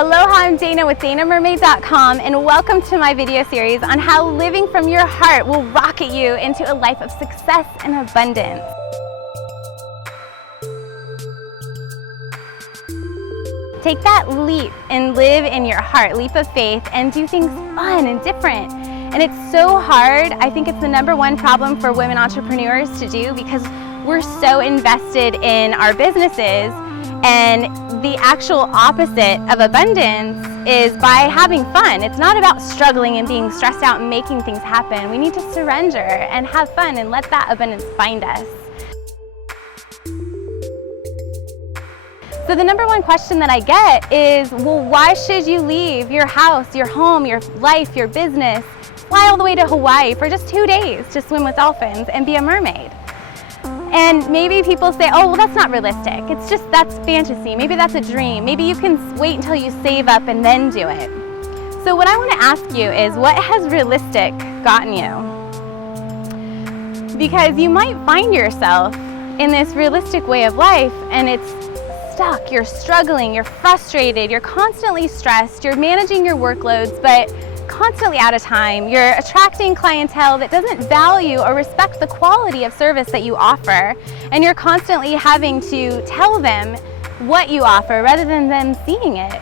Aloha, I'm Dana with DanaMermaid.com, and welcome to my video series on how living from your heart will rocket you into a life of success and abundance. Take that leap and live in your heart, leap of faith, and do things fun and different. And it's so hard. I think it's the #1 problem for women entrepreneurs to do because we're so invested in our businesses, and the actual opposite of abundance is by having fun. It's not about struggling and being stressed out and making things happen. We need to surrender and have fun and let that abundance find us. So the #1 question that I get is, well, why should you leave your house, your home, your life, your business, fly all the way to Hawaii for just 2 days to swim with dolphins and be a mermaid? And maybe people say, oh, well, that's not realistic. It's just, that's fantasy. Maybe that's a dream. Maybe you can wait until you save up and then do it. So what I want to ask you is, what has realistic gotten you? Because you might find yourself in this realistic way of life and it's stuck, you're struggling, you're frustrated, you're constantly stressed, you're managing your workloads, but constantly out of time. You're attracting clientele that doesn't value or respect the quality of service that you offer, and you're constantly having to tell them what you offer rather than them seeing it.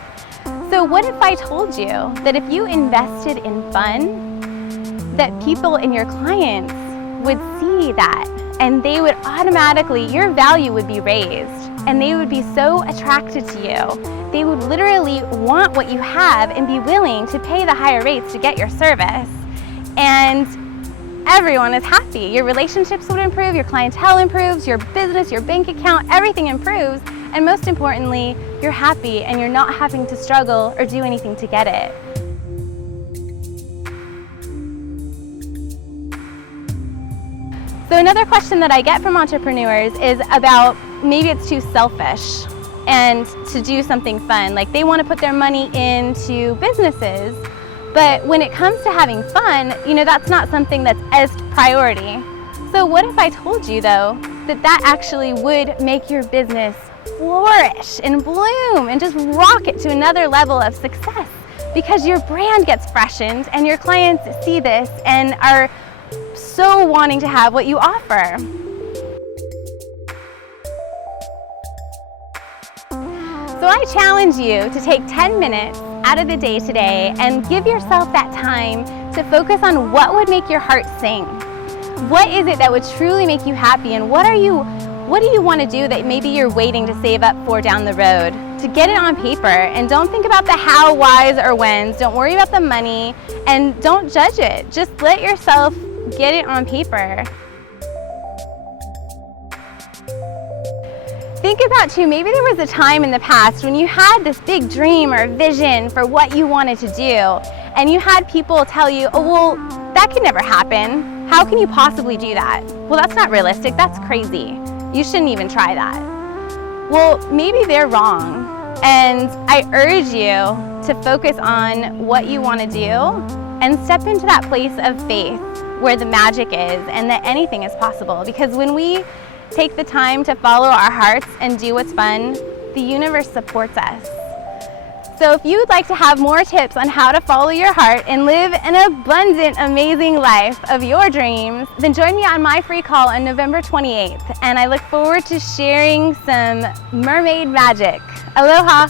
So what if I told you that if you invested in fun, that people and your clients would see that, and they would automatically, your value would be raised, and they would be so attracted to you. They would literally want what you have and be willing to pay the higher rates to get your service. And everyone is happy. Your relationships would improve, your clientele improves, your business, your bank account, everything improves. And most importantly, you're happy and you're not having to struggle or do anything to get it. So another question that I get from entrepreneurs is about maybe it's too selfish and to do something fun. Like they want to put their money into businesses, but when it comes to having fun, that's not something that's as priority. So what if I told you though, that actually would make your business flourish and bloom and just rocket to another level of success, because your brand gets freshened and your clients see this and are so wanting to have what you offer. So I challenge you to take 10 minutes out of the day today and give yourself that time to focus on what would make your heart sing. What is it that would truly make you happy, and what do you want to do that maybe you're waiting to save up for down the road? To get it on paper, and don't think about the how, whys, or whens. Don't worry about the money, and don't judge it. Just let yourself get it on paper. Think about too, maybe there was a time in the past when you had this big dream or vision for what you wanted to do, and you had people tell you, oh, well, that could never happen. How can you possibly do that? Well, that's not realistic, that's crazy. You shouldn't even try that. Well, maybe they're wrong, and I urge you to focus on what you want to do and step into that place of faith where the magic is and that anything is possible. Because when we take the time to follow our hearts and do what's fun, the universe supports us. So if you would like to have more tips on how to follow your heart and live an abundant, amazing life of your dreams, then join me on my free call on November 28th. And I look forward to sharing some mermaid magic. Aloha!